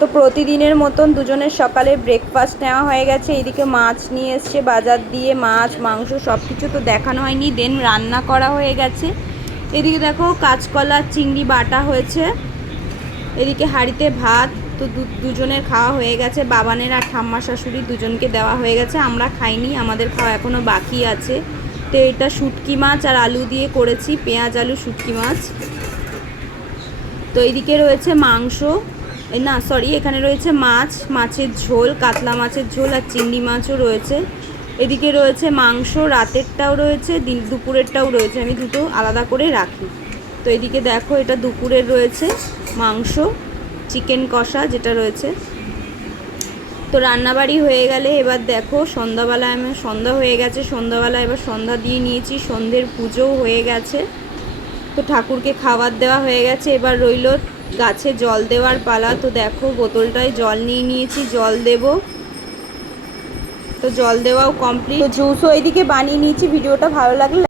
তো প্রতিদিনের মতন দুজনের সকালে ব্রেকফাস্ট নেওয়া হয়ে গেছে। এইদিকে মাছ নিয়ে এসছে বাজার দিয়ে, মাছ মাংস সব কিছু তো দেখানো হয়নি, দেন রান্না করা হয়ে গেছে। এদিকে দেখো কাঁচকলা চিংড়ি বাটা হয়েছে, এদিকে হাঁড়িতে ভাত। তো দুজনের খাওয়া হয়ে গেছে, বাবানের আর ঠাম্মা শাশুড়ি দুজনকে দেওয়া হয়ে গেছে, আমরা খাইনি, আমাদের খাওয়া এখনও বাকি আছে। তো এটা শুটকি মাছ আর আলু দিয়ে করেছি, পেঁয়াজ আলু শুটকি মাছ। তো এইদিকে রয়েছে মাংস, না সরি, এখানে রয়েছে মাছ, মাছের ঝোল, কাতলা মাছের ঝোল আর চিংড়ি মাছও রয়েছে। এদিকে রয়েছে মাংস, রাতেরটাও রয়েছে, দুপুরেরটাও রয়েছে, আমি দুটো আলাদা করে রাখি। তো এদিকে দেখো এটা দুপুরের রয়েছে মাংস, চিকেন কষা যেটা রয়েছে। তো রান্নাবাড়ি হয়ে গেলে এবার দেখো সন্ধ্যাবেলা, সন্ধ্যা হয়ে গেছে, সন্ধ্যাবেলা এবার সন্ধ্যা দিয়ে নিয়েছি, সন্ধ্যের পুজোও হয়ে গেছে। তো ঠাকুরকে খাবার দেওয়া হয়ে গেছে, এবার রইল গাছে জল দেওয়ার পালা। তো দেখো বোতলটায় জল নিয়ে নিয়েছি, জল দেব। তো জল দেওয়াও কমপ্লিট, তো জুসও এদিকে বানিয়ে নিয়েছি। ভিডিওটা ভালো লাগলে